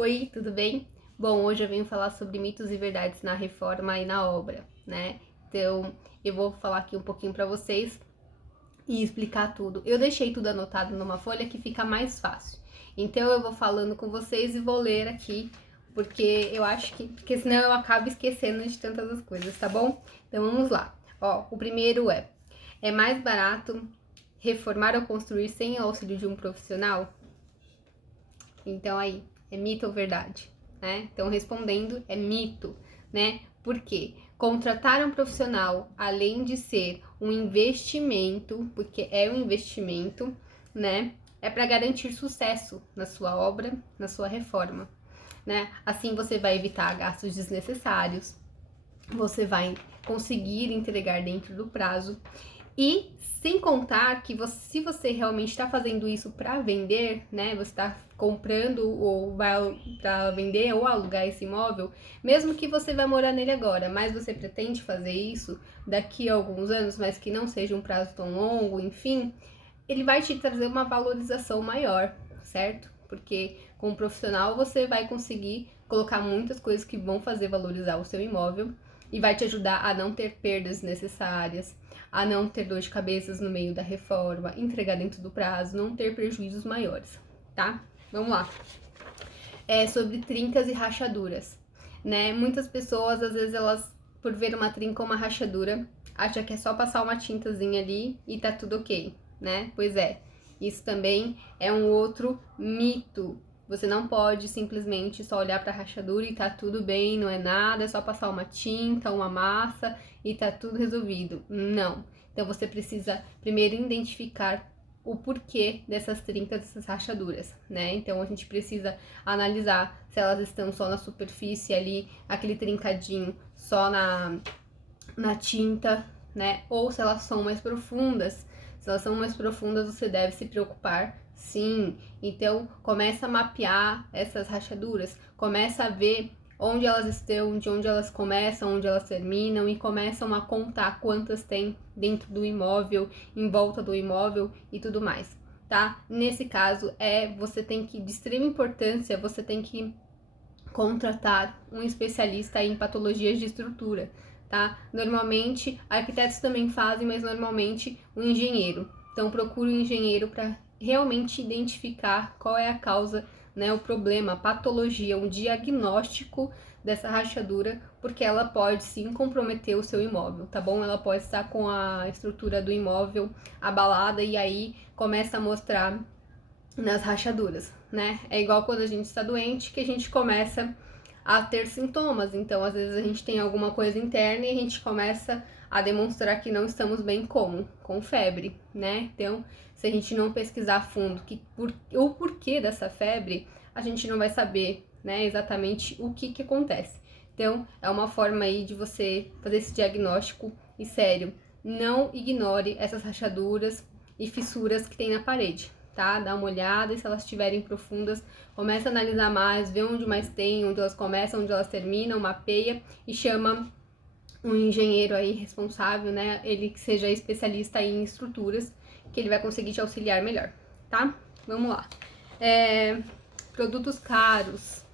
Oi, tudo bem? Bom, hoje eu venho falar sobre mitos e verdades na reforma e na obra, né? Então, eu vou falar aqui um pouquinho para vocês e explicar tudo. Eu deixei tudo anotado numa folha que fica mais fácil. Então, eu vou falando com vocês e vou ler aqui, porque eu acho que, porque senão eu acabo esquecendo de tantas as coisas, tá bom? Então, vamos lá. Ó, o primeiro é mais barato reformar ou construir sem o auxílio de um profissional? Então aí, é mito ou verdade, né? Então respondendo, é mito, né? Por quê? Contratar um profissional, além de ser um investimento, porque é um investimento, né? É para garantir sucesso na sua obra, na sua reforma, né? Assim você vai evitar gastos desnecessários, você vai conseguir entregar dentro do prazo e sem contar que você, se você realmente está fazendo isso para vender, né? Você está comprando ou vai para vender ou alugar esse imóvel, mesmo que você vai morar nele agora, mas você pretende fazer isso daqui a alguns anos, mas que não seja um prazo tão longo, enfim, ele vai te trazer uma valorização maior, certo? Porque com um profissional você vai conseguir colocar muitas coisas que vão fazer valorizar o seu imóvel e vai te ajudar a não ter perdas necessárias, a não ter dor de cabeças no meio da reforma, entregar dentro do prazo, não ter prejuízos maiores, tá? Vamos lá. É sobre trincas e rachaduras, né? Muitas pessoas, às vezes, elas, por ver uma trinca ou uma rachadura, acham que é só passar uma tintazinha ali e tá tudo ok, né? Pois é, isso também é um outro mito. Você não pode simplesmente só olhar para a rachadura e tá tudo bem, não é nada, é só passar uma tinta, uma massa e tá tudo resolvido. Não. Então você precisa primeiro identificar o porquê dessas trincas, dessas rachaduras, né? Então a gente precisa analisar se elas estão só na superfície ali, aquele trincadinho só na tinta, né? Ou se elas são mais profundas. Se elas são mais profundas, você deve se preocupar, sim. Então, começa a mapear essas rachaduras, começa a ver onde elas estão, de onde elas começam, onde elas terminam e começam a contar quantas tem dentro do imóvel, em volta do imóvel e tudo mais, tá? Nesse caso, você tem que, de extrema importância, você tem que contratar um especialista em patologias de estrutura, tá? Normalmente, arquitetos também fazem, mas normalmente um engenheiro. Então, procure um engenheiro para realmente identificar qual é a causa, né, o problema, a patologia, um diagnóstico dessa rachadura, porque ela pode sim comprometer o seu imóvel, tá bom? Ela pode estar com a estrutura do imóvel abalada e aí começa a mostrar nas rachaduras, né? É igual quando a gente está doente que a gente começa a ter sintomas. Então, às vezes a gente tem alguma coisa interna e a gente começa a demonstrar que não estamos bem como? Com febre, né? Então, se a gente não pesquisar a fundo o porquê dessa febre, a gente não vai saber, né, exatamente o que acontece. Então, é uma forma aí de você fazer esse diagnóstico e sério, não ignore essas rachaduras e fissuras que tem na parede, tá? Dá uma olhada e se elas estiverem profundas, começa a analisar mais, vê onde mais tem, onde elas começam, onde elas terminam, mapeia e chama um engenheiro aí responsável, né? Ele que seja especialista em estruturas, que ele vai conseguir te auxiliar melhor, tá? Vamos lá. Produtos caros.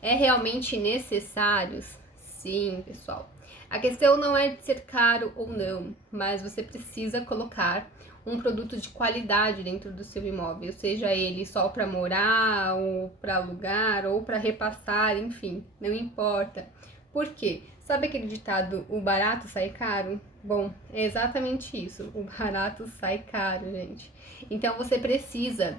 É realmente necessários? Sim, pessoal. A questão não é de ser caro ou não, mas você precisa colocar um produto de qualidade dentro do seu imóvel, seja ele só para morar, ou para alugar, ou para repassar, enfim, não importa. Por quê? Sabe aquele ditado, o barato sai caro? Bom, é exatamente isso, o barato sai caro, gente. Então você precisa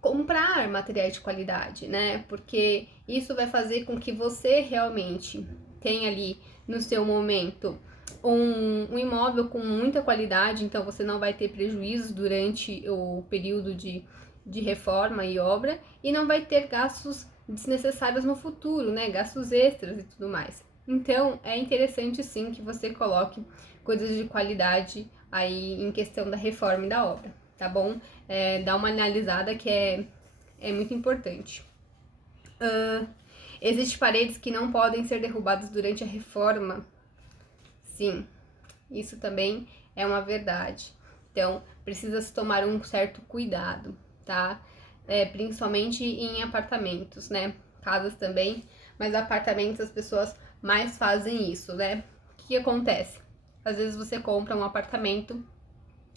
comprar materiais de qualidade, né? Porque isso vai fazer com que você realmente tenha ali no seu momento um imóvel com muita qualidade, então você não vai ter prejuízos durante o período de reforma e obra e não vai ter gastos desnecessários no futuro, né? Gastos extras e tudo mais. Então é interessante sim que você coloque coisas de qualidade aí em questão da reforma e da obra, tá bom? Dá uma analisada que é muito importante. Existem paredes que não podem ser derrubadas durante a reforma? Sim, isso também é uma verdade. Então, precisa se tomar um certo cuidado, tá? principalmente em apartamentos, né? Casas também, mas apartamentos as pessoas mais fazem isso, né? O que acontece? Às vezes você compra um apartamento,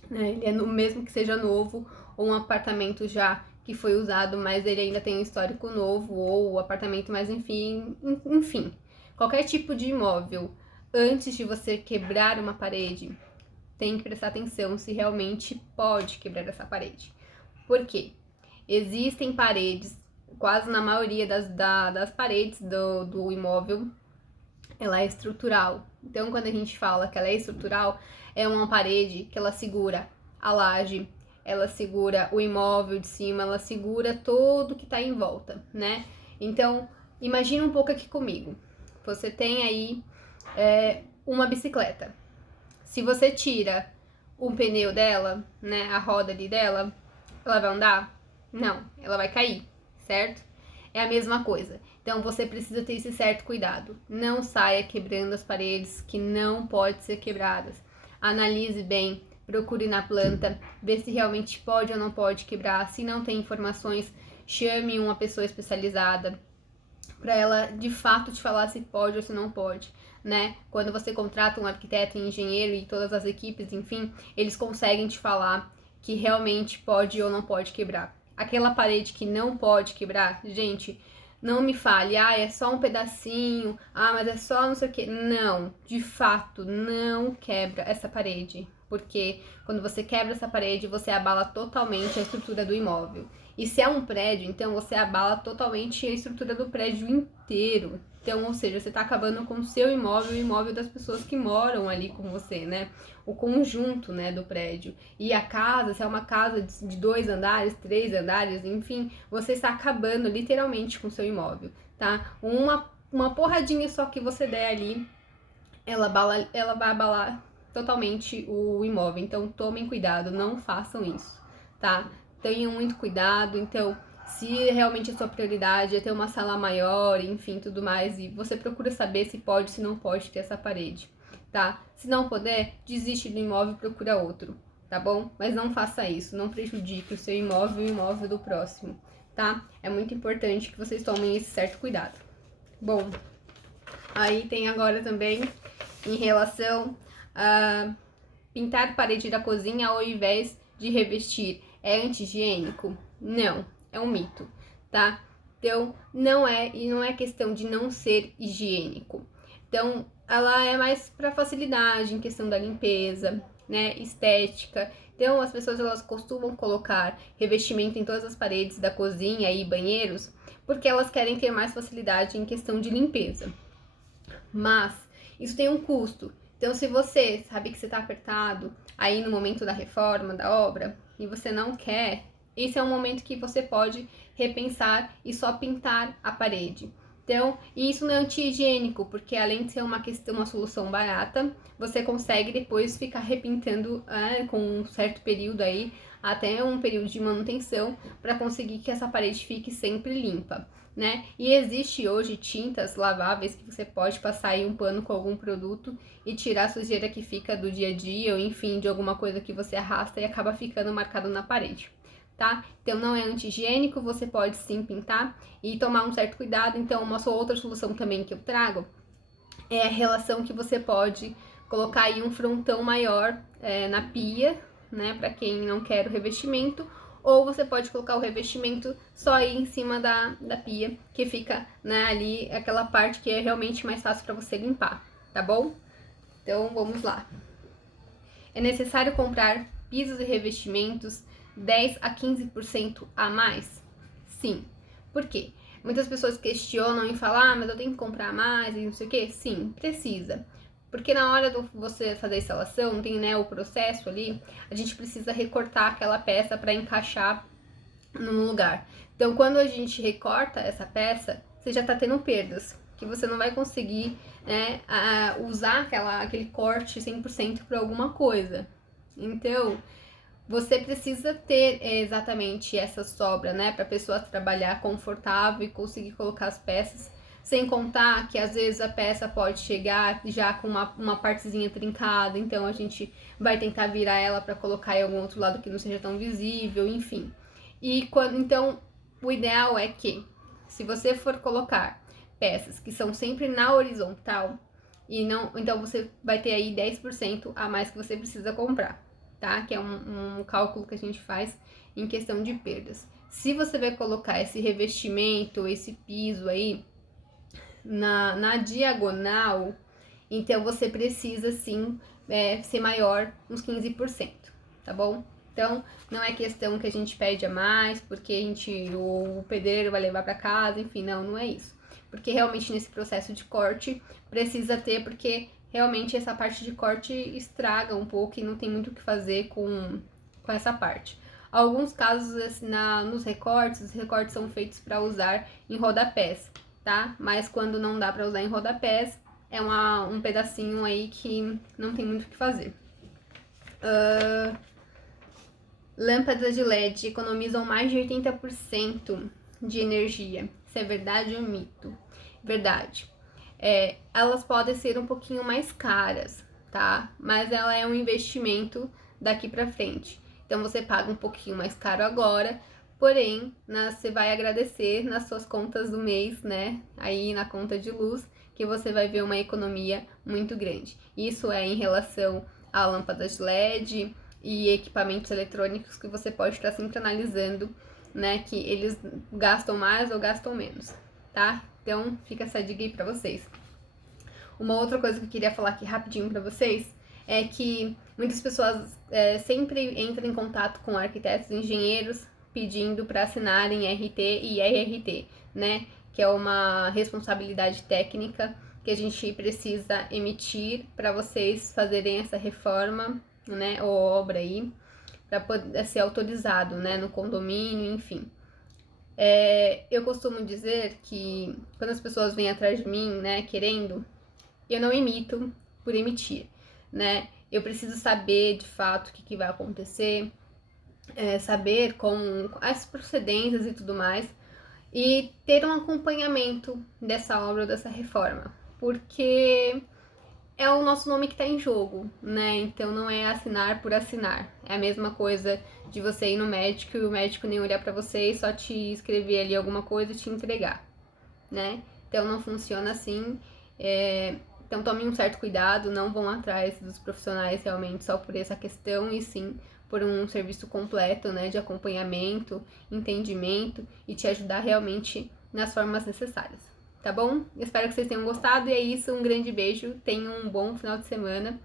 né? Ele é mesmo que seja novo, ou um apartamento já que foi usado, mas ele ainda tem um histórico novo, ou o apartamento, mas enfim, qualquer tipo de imóvel, antes de você quebrar uma parede, tem que prestar atenção se realmente pode quebrar essa parede. Por quê? Existem paredes, quase na maioria das paredes do imóvel, ela é estrutural. Então, quando a gente fala que ela é estrutural, é uma parede que ela segura a laje, ela segura o imóvel de cima, ela segura tudo que tá em volta, né? Então, imagina um pouco aqui comigo. Você tem aí uma bicicleta. Se você tira um pneu dela, né, a roda ali dela, ela vai andar? Não, ela vai cair, certo? É a mesma coisa. Então você precisa ter esse certo cuidado. Não saia quebrando as paredes que não podem ser quebradas. Analise bem, procure na planta, vê se realmente pode ou não pode quebrar. Se não tem informações, chame uma pessoa especializada para ela de fato te falar se pode ou se não pode, né? Quando você contrata um arquiteto, um engenheiro e todas as equipes, enfim, eles conseguem te falar que realmente pode ou não pode quebrar. Aquela parede que não pode quebrar, gente, não me fale, é só um pedacinho, mas é só não sei o que. Não, de fato, não quebra essa parede. Porque quando você quebra essa parede, você abala totalmente a estrutura do imóvel. E se é um prédio, então você abala totalmente a estrutura do prédio inteiro. Então, ou seja, você está acabando com o seu imóvel e o imóvel das pessoas que moram ali com você, né? O conjunto, né, do prédio. E a casa, se é uma casa de 2 andares, 3 andares, enfim, você está acabando literalmente com o seu imóvel, tá? Uma porradinha só que você der ali, ela vai abalar totalmente o imóvel. Então, tomem cuidado, não façam isso, tá? Tenham muito cuidado. Então, se realmente a sua prioridade é ter uma sala maior, enfim, tudo mais, e você procura saber se pode, se não pode ter essa parede, tá? Se não puder, desiste do imóvel e procura outro, tá bom? Mas não faça isso, não prejudique o seu imóvel e o imóvel do próximo, tá? É muito importante que vocês tomem esse certo cuidado. Bom, aí tem agora também em relação a pintar parede da cozinha ao invés de revestir. É anti-higiênico? Não, é um mito, tá? Então, não é questão de não ser higiênico. Então, ela é mais para facilidade em questão da limpeza, né, estética. Então, as pessoas elas costumam colocar revestimento em todas as paredes da cozinha e banheiros, porque elas querem ter mais facilidade em questão de limpeza. Mas isso tem um custo. Então, se você sabe que você está apertado aí no momento da reforma, da obra, e você não quer, esse é um momento que você pode repensar e só pintar a parede. Então, isso não é anti-higiênico, porque além de ser uma solução barata, você consegue depois ficar repintando com um certo período aí, até um período de manutenção, para conseguir que essa parede fique sempre limpa, né? E existe hoje tintas laváveis que você pode passar aí um pano com algum produto e tirar a sujeira que fica do dia a dia, ou enfim, de alguma coisa que você arrasta e acaba ficando marcado na parede, tá? Então não é anti-higiênico, você pode sim pintar e tomar um certo cuidado. Então uma outra solução também que eu trago é a relação que você pode colocar aí um frontão maior na pia, né, para quem não quer o revestimento, ou você pode colocar o revestimento só aí em cima da pia, que fica, né, ali aquela parte que é realmente mais fácil para você limpar, tá bom? Então vamos lá. É necessário comprar pisos e revestimentos 10 a 15% a mais? Sim. Por quê? Muitas pessoas questionam e falam, mas eu tenho que comprar mais e não sei o quê. Sim, precisa. Porque na hora de você fazer a instalação, tem, né, o processo ali, a gente precisa recortar aquela peça para encaixar no lugar. Então, quando a gente recorta essa peça, você já está tendo perdas, que você não vai conseguir, né, usar aquele corte 100% para alguma coisa. Então, você precisa ter exatamente essa sobra, né, para a pessoa trabalhar confortável e conseguir colocar as peças. Sem contar que às vezes a peça pode chegar já com uma partezinha trincada, então a gente vai tentar virar ela para colocar em algum outro lado que não seja tão visível, enfim. Então, o ideal é que, se você for colocar peças que são sempre na horizontal, então você vai ter aí 10% a mais que você precisa comprar, tá? Que é um cálculo que a gente faz em questão de perdas. Se você vai colocar esse revestimento, esse piso aí na diagonal, então você precisa sim ser maior uns 15%, tá bom? Então, não é questão que a gente pede a mais, porque o pedreiro vai levar para casa, enfim, não é isso. Porque realmente nesse processo de corte precisa ter, porque realmente essa parte de corte estraga um pouco e não tem muito o que fazer com essa parte. Alguns casos, nos recortes, os recortes são feitos para usar em rodapés, tá? Mas quando não dá para usar em rodapés, é um pedacinho aí que não tem muito o que fazer. Lâmpadas de LED economizam mais de 80% de energia. Isso é verdade ou mito? Verdade. Elas podem ser um pouquinho mais caras, tá? Mas ela é um investimento daqui para frente. Então você paga um pouquinho mais caro agora, porém, você vai agradecer nas suas contas do mês, né? Aí na conta de luz, que você vai ver uma economia muito grande. Isso é em relação a lâmpadas de LED e equipamentos eletrônicos que você pode estar sempre analisando, né? Que eles gastam mais ou gastam menos, tá? Então fica essa dica aí pra vocês. Uma outra coisa que eu queria falar aqui rapidinho pra vocês é que muitas pessoas sempre entram em contato com arquitetos e engenheiros pedindo para assinarem RT e RRT, né? Que é uma responsabilidade técnica que a gente precisa emitir para vocês fazerem essa reforma, né? Ou obra aí, para poder ser autorizado, né? No condomínio, enfim. Eu costumo dizer que quando as pessoas vêm atrás de mim, né, querendo, eu não emito por emitir, né? Eu preciso saber de fato o que vai acontecer, saber com as procedências e tudo mais, e ter um acompanhamento dessa obra ou dessa reforma, porque é o nosso nome que está em jogo, né? Então não é assinar por assinar. É a mesma coisa de você ir no médico e o médico nem olhar para você e só te escrever ali alguma coisa e te entregar, né? Então não funciona assim. Então tomem um certo cuidado, não vão atrás dos profissionais realmente só por essa questão, e sim por um serviço completo, né, de acompanhamento, entendimento e te ajudar realmente nas formas necessárias. Tá bom? Espero que vocês tenham gostado e é isso, um grande beijo, tenham um bom final de semana